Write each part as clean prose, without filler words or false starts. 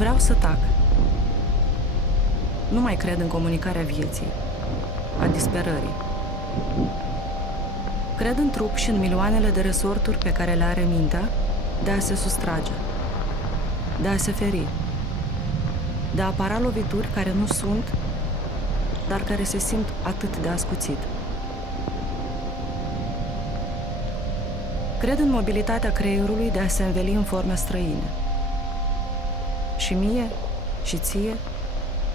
Vreau să tac. Nu mai cred în comunicarea vieții, a disperării. Cred în trup și în milioanele de resorturi pe care le are mintea de a se sustrage, de a se feri, de a apăra lovituri care nu sunt, dar care se simt atât de ascuțit. Cred în mobilitatea creierului de a se înveli în forme străine. Și mie, și ție,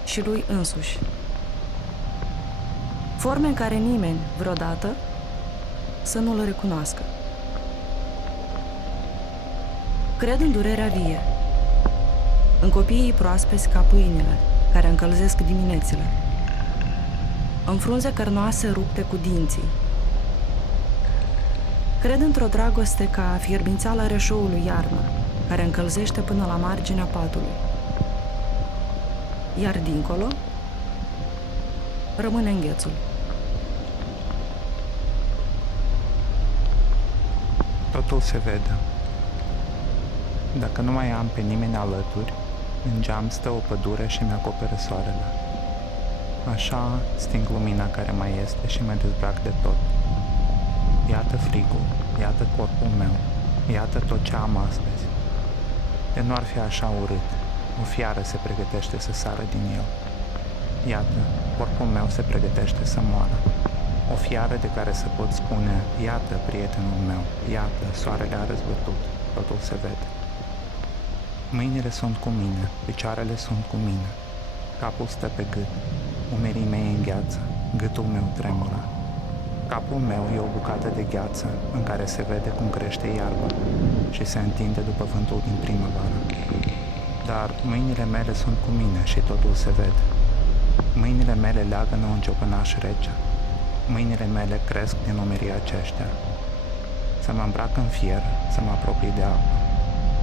și lui însuși. Forme în care nimeni, vreodată, să nu le recunoască. Cred în durerea vie, în copiii proaspeți ca pâinile, care încălzesc diminețile, în frunze cărnoase rupte cu dinții. Cred într-o dragoste ca fierbințeala reșoului iarnă, care încălzește până la marginea patului. Iar dincolo rămâne înghețul. Totul se vede. Dacă nu mai am pe nimeni alături, în geam stă o pădure și mi-acoperă soarele. Așa sting lumina care mai este și mă dezbrac de tot. Iată frigul, iată corpul meu, iată tot ce am astăzi. De nu ar fi așa urât, o fiară se pregătește să sară din el. Iată, corpul meu se pregătește să moară. O fiară de care să pot spune, iată, prietenul meu, iată, soarele a răzbătut, totul se vede. Mâinile sunt cu mine, picioarele sunt cu mine, capul stă pe gât, umerii mei îngheață, gâtul meu tremură. Capul meu e o bucată de gheață în care se vede cum crește iarba și se întinde după vântul din primăvară. Dar mâinile mele sunt cu mine și totul se vede. Mâinile mele leagănă un ciopănaș rece. Mâinile mele cresc din umerii aceștia. Să mă îmbrac în fier, să mă apropii de apă.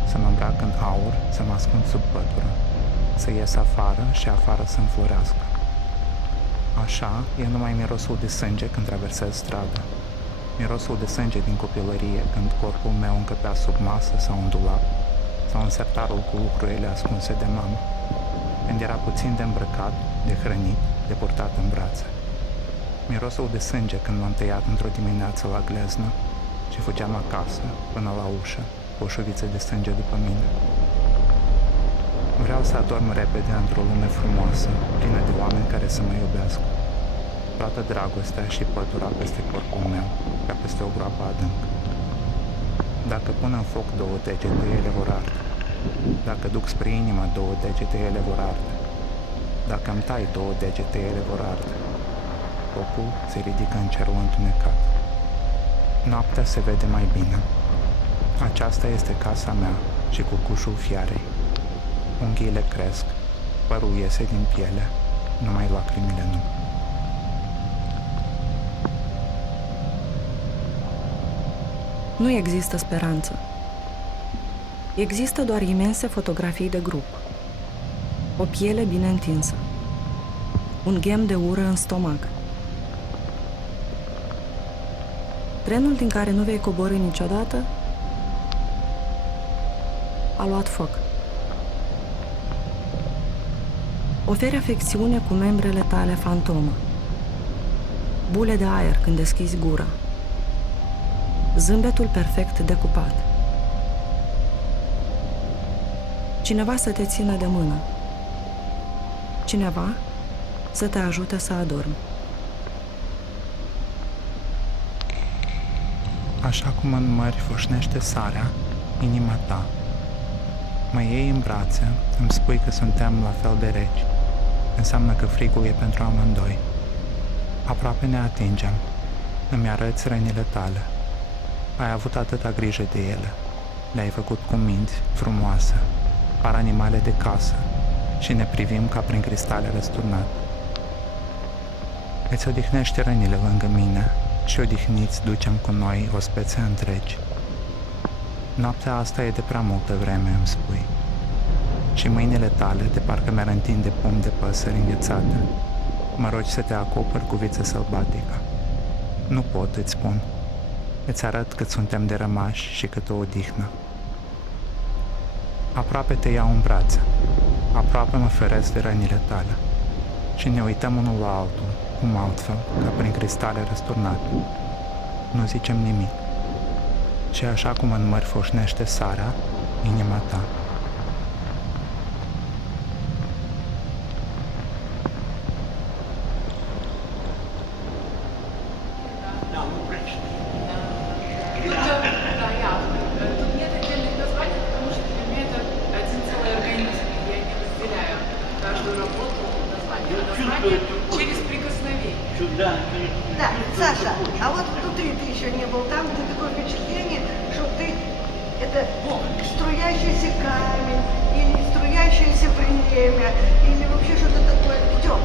Să mă îmbrac în aur, să mă ascund sub pătură. Să ies afară și afară să înflorească. Așa e numai mirosul de sânge când traversez strada. Mirosul de sânge din copilărie când corpul meu încăpea sub masă sau în dulap, sau în sertarul cu lucrurile ascunse de mamă. Când era puțin de îmbrăcat, de hrănit, de purtat în brațe. Mirosul de sânge când m-am tăiat într-o dimineață la gleznă și fugeam acasă, până la ușă, cu o șuviță de sânge după mine. Vreau să adorm repede într-o lume frumoasă, plină de oameni care să mă iubească. Toată dragostea și pătura peste corpul meu, ca peste o groapă adâncă. Dacă pun în foc 2 degete, ele vor arde. Dacă duc spre inimă 2 degete, ele vor arde. Dacă îmi tai 2 degete, ele vor arde. Focul se ridică în cerul întunecat. Noaptea se vede mai bine. Aceasta este casa mea și culcușul fiarei. Unghiile cresc, părul iese din piele, numai lacrimile nu. Nu există speranță. Există doar imense fotografii de grup. O piele bine întinsă. Un ghem de ură în stomac. Trenul din care nu vei coborî niciodată a luat foc. Oferi afecțiune cu membrele tale fantomă. Bule de aer când deschizi gura. Zâmbetul perfect decupat. Cineva să te țină de mână. Cineva să te ajute să adormi. Așa cum în mări foșnește sarea, inima ta. Mă iei în brațe, îmi spui că suntem la fel de reci. Înseamnă că frigul e pentru amândoi. Aproape ne atingem. Îmi arăți rănile tale. Ai avut atâta grijă de ele. Le-ai făcut cu minți, frumoase, par animale de casă și ne privim ca prin cristale răsturnate. Îți odihnește rănile lângă mine și odihniți ducem cu noi ospețe întregi. Noaptea asta e de prea multă vreme, îmi spui. Și mâinile tale, de parcă mi-ar întinde pumn de păsări înghețate, mă rogi să te acopăr cu viță sălbatică. Nu pot, îți spun. Îți arăt cât suntem de rămași și cât o odihnă. Aproape te iau în brațe. Aproape mă feresc de rănile tale și ne uităm unul la altul, cum altfel, ca prin cristale răsturnate. Nu zicem nimic. Și așa cum în mări foșnește sarea, inima ta. Да, я. Тут нет отдельных названий, потому что для меня это один целый организм. Я не разделяю каждую работу название. Название через прикосновение. Да, Саша, а вот внутри ты еще не был, там, где такое впечатление, что ты это струящийся камень, или струящееся время, или вообще что-то такое. Идем.